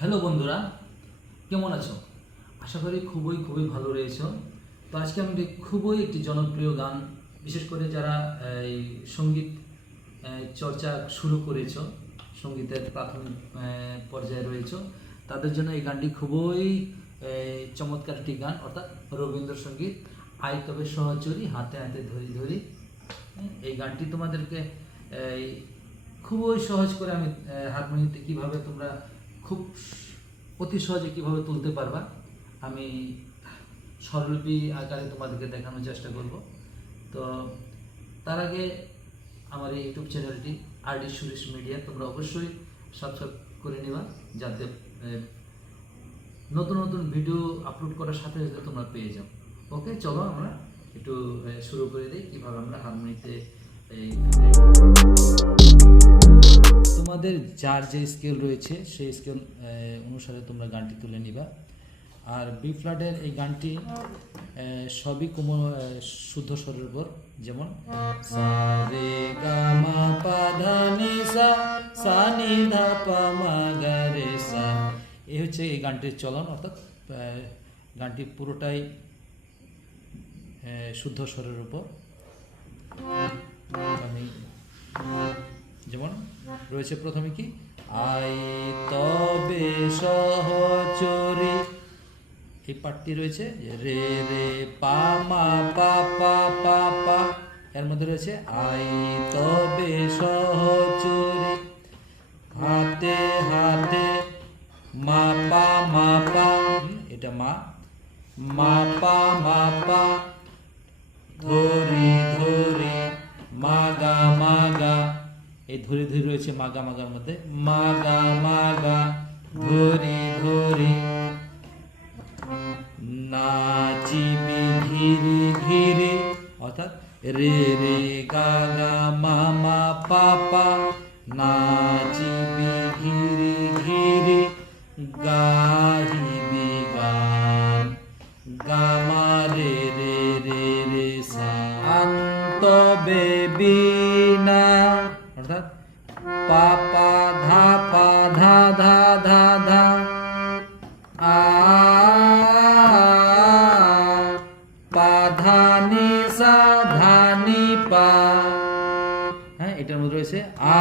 Hello বন্ধুরা কেমন আছো? আশা করি খুবই খুবই ভালো রয়েছো। তো আজকে আমি খুবই একটি জনপ্রিয় গান বিশেষ করে যারা এই সংগীত চর্চা শুরু করেছ সঙ্গীতের প্রাথমিক পর্যায়ে রয়েছো তাদের জন্য এই গানটি খুবই চমৎকার একটি গান অর্থাৎ রবীন্দ্রসঙ্গীত আই তবে সহচরী হাতে হাতে ধরি ধরি। হ্যাঁ, এই গানটি তোমাদেরকে খুবই সহজ করে আমি হারমোনিয়াতে কীভাবে তোমরা খুব অতি সহজে কীভাবে তুলতে পারবা, আমি স্বরলিপি আকারে তোমাদেরকে দেখানোর চেষ্টা করব। তো, তার আগে আমার এই ইউটিউব চ্যানেলটি আরডি সুরেশ মিডিয়া তোমরা অবশ্যই সাবস্ক্রাইব করে নিবা যাতে নতুন নতুন ভিডিও আপলোড করার সাথে সাথে তোমরা পেয়ে যাও। ওকে চলো আমরা একটু শুরু করে দিই, কীভাবে আমরা হারমোনিতে তোমাদের যার যে স্কেল রয়েছে, সেই স্কেল অনুসারে তোমরা গানটি তুলে নিবা। আর বি ফ্ল্যাটের এই গানটি সবই কোম শুদ্ধ স্বরের উপর, যেমন সা রে গা পা নি সা ধা পা মা সা। এই হচ্ছে এই গানটির চলন, অর্থাৎ গানটি পুরোটাই শুদ্ধ স্বরের উপর। যেমন রয়েছে প্রথমে কি? আই তবে সহচরি এই পাঠটি রয়েছে, রে রে পা মা পা পা পা পা। এর মধ্যে রয়েছে আই তবে সহচরি হাতে হাতে মা পা মা পা। এটা মা। মা পা মা পা। ধরি ধরি মাগা মাগা। এই ধরে ধরে রয়েছে মাগা, মাগার মধ্যে। মাগা মাগা, ধরে ধরে। নাচিবি ধীরে ধীরে অর্থাৎ রে রে গা গা রয়েছে আ,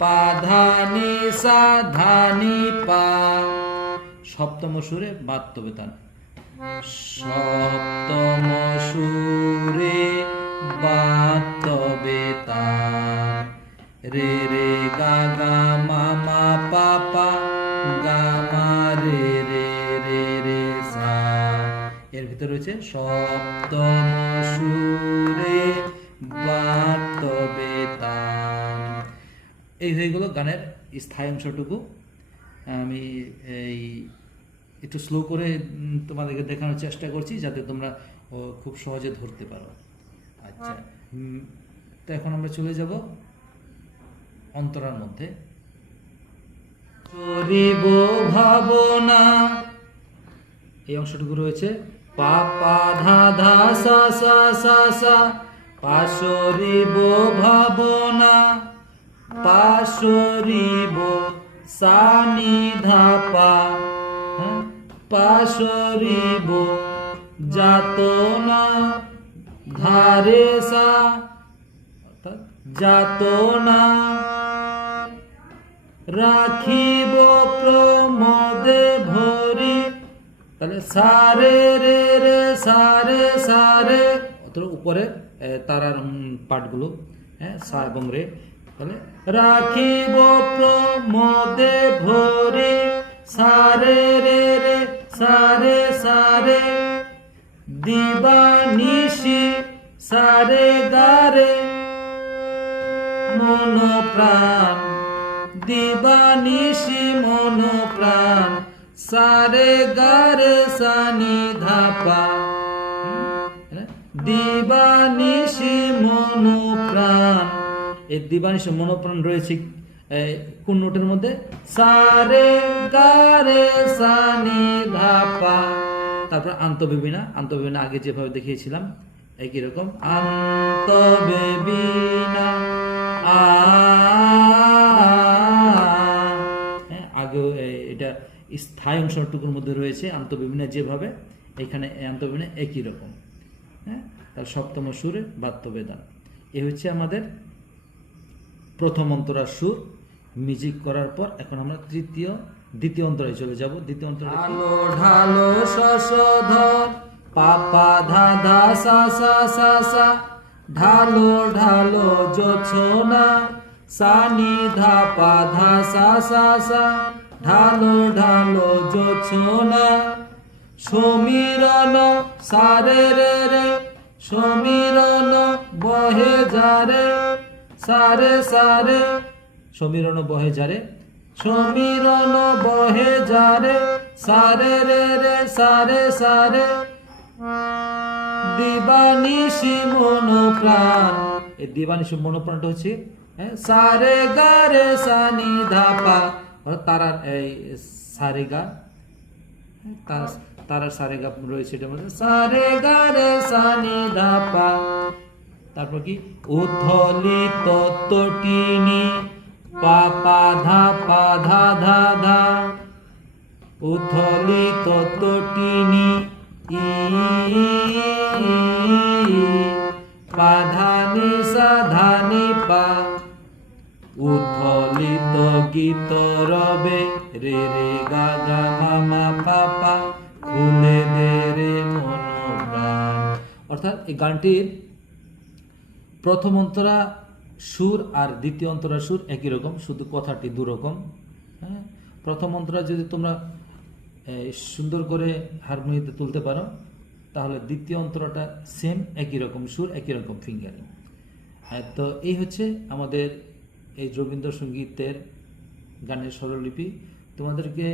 পা, ধা, নি, সা, ধা, নি, পা। সপ্তম সুরে বাত্তবে তান সপ্তম সুরে বাত্তবে তান রে রে, গা গা, মা মা, পা পা, গা, মা, রে রে রে রে, সা। এর ভিতরে রয়েছে সপ্তম সুরে এই হয়ে গেল গানের স্থায়ী অংশটুকু। আমি এই একটু স্লো করে তোমাদেরকে দেখানোর চেষ্টা করছি যাতে তোমরা খুব সহজে ধরতে পারো। আচ্ছা তো এখন আমরা চলে যাব অন্তরার মধ্যে। চরিব ভাবনা। এই অংশটুকু রয়েছে। পা পা ধা ধা সা সা সা সা পাশরিব ভাবনা। পাশরিব সানি ধা পা হ্যাঁ? পাশরিব যাতনা ধারে সা অর্থাৎ যাতনা রাখিব প্রমোদে ভরি, তাহলে সারে রে রে, সারে সারে অত উপরে তারার পাঠগুলো হ্যাঁ সা এবং রে রাখিব প্রমোদে ভরি সারে রে রে সারে সারে। দিবানিশি সারে গারে। মন প্রাণ দিবানিশি মন প্রাণ সারে গারে সানি ধাপা। দিবানিশি মন প্রাণ এই দিবানিশ মনোপ্রাণ রয়েছে কোন নোটের মধ্যে? সারে গারে সানি ধাপা। তারপর আন্তবিবিনা আন্তবিবিনা আগে যেভাবে দেখিয়েছিলাম, একই রকম। আন্তবিবিনা হ্যাঁ, আগেও এটা স্থায়ী অংশটুকুর মধ্যে রয়েছে, আন্তবিবিনা যেভাবে, এখানে আন্তবিনা একই রকম। হ্যাঁ তার সপ্তম সুরে বাদ্যবেদন এ হচ্ছে আমাদের প্রথম অন্তরার সুর মিউজিক করার পর এখন আমরা তৃতীয়, দ্বিতীয় অন্তরায় চলে যাব। দ্বিতীয় অন্তরায় ঢালো ঢালো, শশধর, পাপা ধা ধা সা সা সা সা। ঢালো ঢালো জোছনা সানি ধা, পা, ধা, সা সা সা। ঢালো ঢালো জোছনা সমীরণ, সারে রে রে। সমীরণ, বহে যারে সারে সারে। সমীরণ বহে যারে। সমীরণ বহে যারে। সারে রে রে সারে সারে। দিবানিশি মন প্রাণ। এই দিবানিশি মন প্রাণটা হচ্ছে হ্যাঁ, সারে গা রে সানি ধাপা। তারার এই সারে গা তার তারার সারে গা রয়েছে এটার মধ্যে। সারে গা রে সানি ধাপা। তারপর কি? উথলিত তটিনি পা পা ধা পা ধা ধা ধা উথলিত তটিনি, ই, পাধানি, সাধানি, পা। উথলিত গীত রবে, রে রে, গা গা মামা পাপা খুলে দে রে মন প্রাণ অর্থাৎ এই গানটির প্রথম অন্তরা সুর আর দ্বিতীয় অন্তরা সুর একই রকম, শুধু কথাটি দুরকম হ্যাঁ? প্রথম অন্তরা যদি তোমরা সুন্দর করে হারমোনিয়াতে তুলতে পারো, তাহলে দ্বিতীয় অন্তরাটা সেম একই রকম সুর, একই রকম ফিঙ্গারিং তো এই হচ্ছে আমাদের এই রবীন্দ্রসঙ্গীতের গানের স্বরলিপি। তোমাদেরকে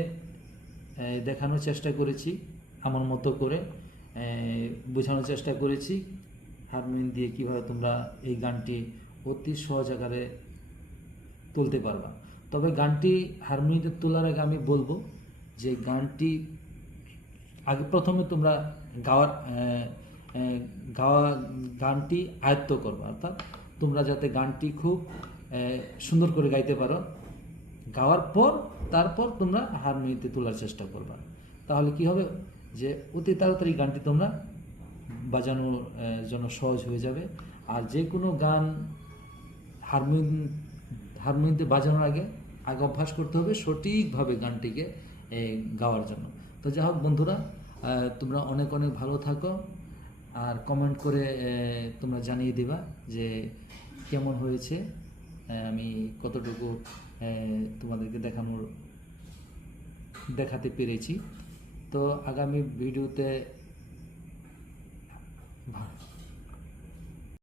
দেখানোর চেষ্টা করেছি, আমার মতো করে বোঝানোর চেষ্টা করেছি। হারমোনিয়াম দিয়ে কীভাবে তোমরা এই গানটি অতি সহজ আকারে তুলতে পারবা। তবে গানটি হারমোনিয়ামে তোলার আগে আমি বলব যে গানটি আগে প্রথমে তোমরা গাওয়ার গাওয়া গানটি আয়ত্ত করবা। অর্থাৎ তোমরা যাতে গানটি খুব সুন্দর করে গাইতে পারো। গাওয়ার পর, তারপর তোমরা হারমোনিয়ামে তোলার চেষ্টা করবা। তাহলে কি হবে? যে অতি তাড়াতাড়ি গানটি তোমরা বাজানোর জন্য সহজ হয়ে যাবে। আর যে কোনো গান হারমোনিয়াম হারমোনিয়ামতে বাজানোর আগে আগে অভ্যাস করতে হবে সঠিকভাবে গানটিকে গাওয়ার জন্য। তো যাই হোক বন্ধুরা তোমরা অনেক অনেক ভালো থাকো। আর কমেন্ট করে তোমরা জানিয়ে দিবা যে কেমন হয়েছে আমি কতটুকু তোমাদেরকে দেখানোর, দেখাতে পেরেছি। তো আগামী ভিডিওতে Bye.